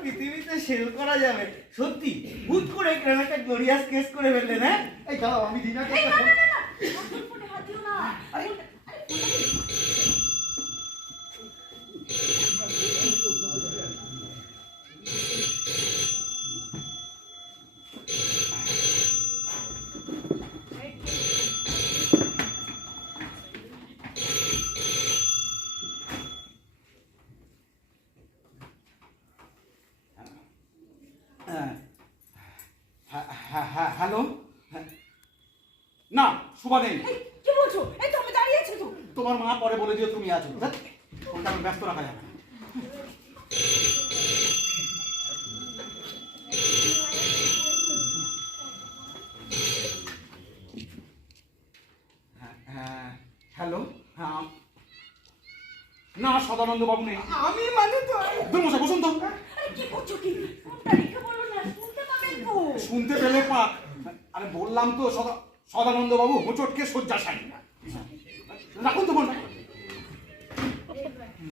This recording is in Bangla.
পৃথিবীতে সেল করা যাবে। সত্যি হুট করে কেন একটা গ্লোরিয়াস কেস করে ফেললেন। হ্যাঁ, এই দাঁড়াও, আমি দিনাকে একটা ফোন। ফোনে হাত দিও না। আরে, হ্যালো। না, শুভা নেই। কি বলছো? এই তো আমি দাঁড়িয়ে আছি তো। তোমার মা পরে বলে দিও তুমি আছো। ওটা আমি ব্যস্ত রাখা যাবে না। হ্যালো। হ্যাঁ, না সদানন্দ বাবু নেই। আমি মানে তো মশাই বসুন তো। আরে কি করছো কি? ফোনটা রেখে বলো না, শুনতে পাবেন তো। শুনতে পেলে পাক। আরে বললাম তো সদানন্দ বাবু হোঁচটকে শয্যাশায়ী।